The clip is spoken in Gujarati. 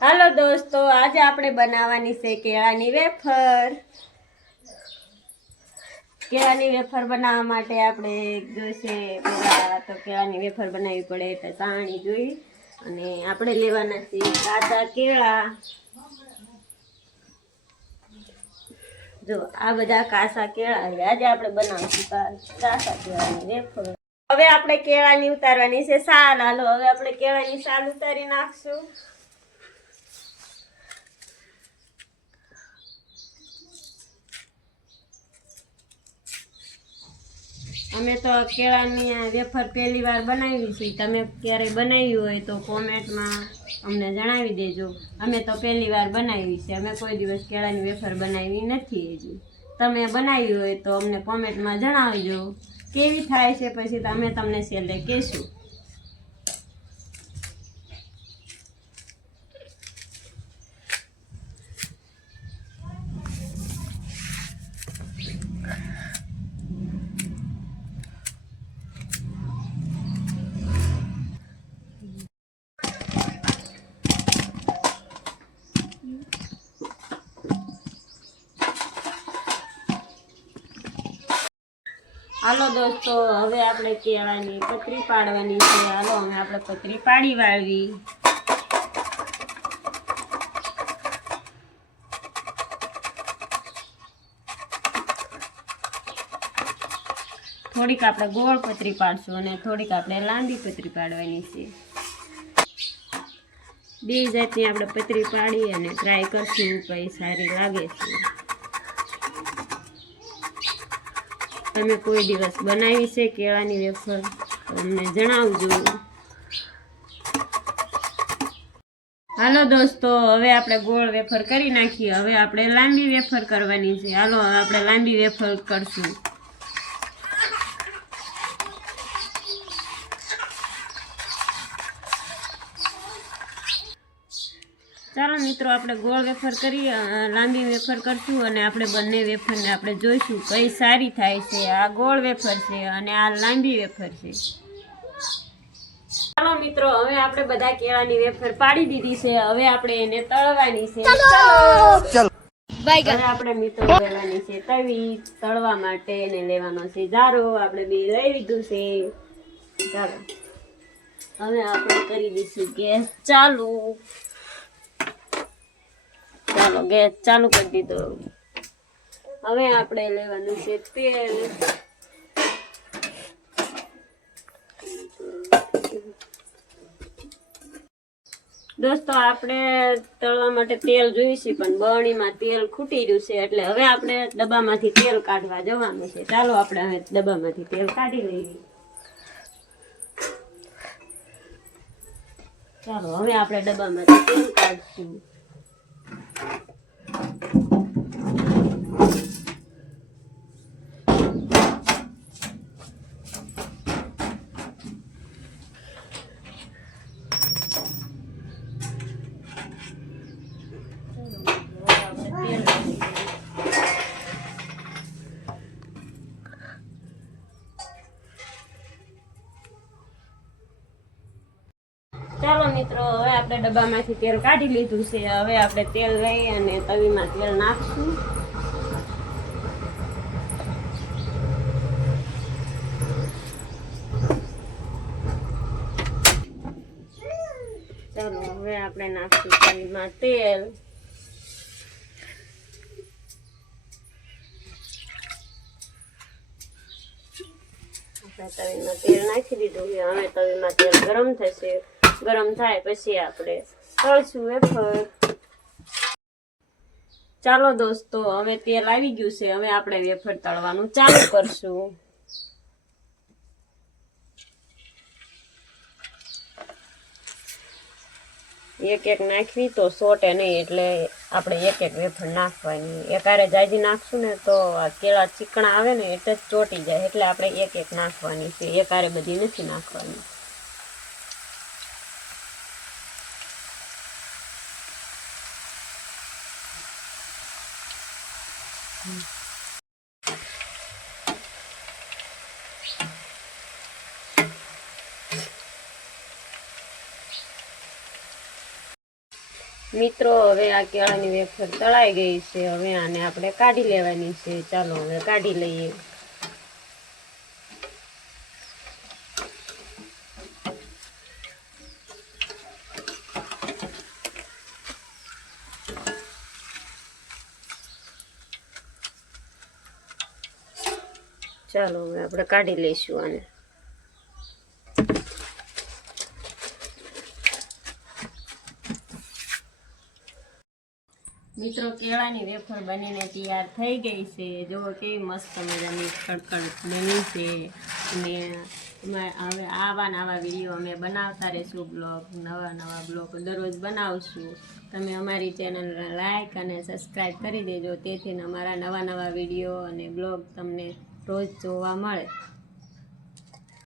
हेलो दोस्तों, आज આપણે બનાવવાની છે કેળાની વેફર। કેળાની વેફર બનાવવા માટે આપણે જોઈશે પહેલા તો કેળાની વેફર બનાવવી પડે એટલે સાણી જોઈ અને આપણે લેવાના છે કાચા કેળા। જો આ બધા કાચા કેળા આજે આપણે બનાવશું કાચા કેળાની વેફર। હવે આપણે કેળાની ઉતારવાની છે સાલ। હાલો હવે આપણે કેળાની સાલ ઉતારી નાખશું। અમે તો કેળાની વેફર પહેલી વાર બનાવી છે। તમે ક્યારે બનાવી હોય તો કોમેન્ટમાં અમને જણાવી દેજો। અમે તો પહેલી વાર બનાવી છે। અમે કોઈ દિવસ કેળાની વેફર બનાવી નથી હજી। તમે બનાવી હોય તો અમને કોમેન્ટમાં જણાવજો કેવી થાય છે, પછી અમે તમને છેલ્લે કહેશું। હાલો દોસ્તો, હવે આપણે કેળાની પતરી પાડવાની છે। હાલો હવે આપણે પતરી પાડી વાળવી। થોડીક આપણે ગોળ પતરી પાડશું અને થોડીક આપણે લાંબી પતરી પાડવાની છે। બે જાતની આપણે પતરી પાડી અને ટ્રાય કરશું કઈ સારી લાગે છે। તમે કોઈ દિવસ બનાવી છે કેળાની વેફર તો અમને જણાવજો। હાલો દોસ્તો, હવે આપણે ગોળ વેફર કરી નાખીએ। હવે આપણે લાંબી વેફર કરવાની છે। હાલો હવે આપણે લાંબી વેફર કરશું। ચાલો મિત્રો, આપણે ગોળ વેફર કરી લાંબી વેફર કરશું અને આપણે બંને વેફરને આપણે જોઈશું કઈ સારી થાય છે। આ ગોળ વેફર છે અને આ લાંબી વેફર છે। ચાલો મિત્રો, હવે આપણે બધા કેળાની વેફર પાડી દીધી છે। હવે આપણે એને તળવાની છે। ચાલો હવે આપણે મિત્રો લેવાની છે તવી। તળવા માટે એને લેવાનો છે જારો। આપણે બે લઈ લીધું છે। ચાલો હવે આપણે કરી દઈશું ગેસ ચાલુ। ચાલો ગેસ ચાલુ કરી દીધો। હવે આપણે લેવાનું છે તેલ। દોસ્તો, આપણે તળવા માટે તેલ જોઈશે પણ બરણીમાં તેલ ખૂટી રહ્યું છે એટલે હવે આપણે ડબ્બામાંથી તેલ કાઢવા જવાનું છે। ચાલો આપણે હવે ડબ્બામાંથી તેલ કાઢી લઈએ। ચાલો હવે આપણે ડબ્બામાંથી તેલ કાઢશું। ચાલો મિત્રો, હવે આપણે ડબ્બામાંથી તેલ કાઢી લીધું છે। હવે આપણે તેલ લઈ અને તવીમાં તેલ નાખશું। ચાલો હવે આપણે નાખશું તવીમાં તેલ। તવીમાં તેલ નાખી દીધું છે। હવે તવીમાં તેલ ગરમ થશે। ગરમ થાય પછી આપણે તળશું વેફર। ચાલો દોસ્તો, હવે તેલ આવી ગયું છે। હવે આપણે વેફર તળવાનું ચાલુ કરશું। એક એક નાખવી તો સોટે નહીં એટલે આપણે એક એક વેફર નાખવાની। એકારે જાજી નાખશું ને તો આ કેળા ચીકણા આવે ને એટલે જ ચોટી જાય, એટલે આપણે એક એક નાખવાની છે। એકારે બધી નથી નાખવાની। મિત્રો હવે આ કેળાની વેફર તળાઈ ગઈ છે, હવે આને આપણે કાઢી લેવાની છે. ચાલો હવે કાઢી લઈએ. ચાલો હવે આપણે કાઢી લઈશું આને. મિત્રો કેળાની વેફર બનીને તૈયાર થઈ ગઈ છે. જુઓ કેવી મસ્ત મજાની કડકડ બની છે. અને હવે આવા વિડીયો અમે બનાવતા રહીશું. નવા બ્લોગ દરરોજ બનાવશું. તમે અમારી ચેનલને લાઈક અને સબસ્ક્રાઈબ કરી દેજો, તેથી અમારા નવા વિડીયો અને બ્લોગ તમને રોજ જોવા મળે.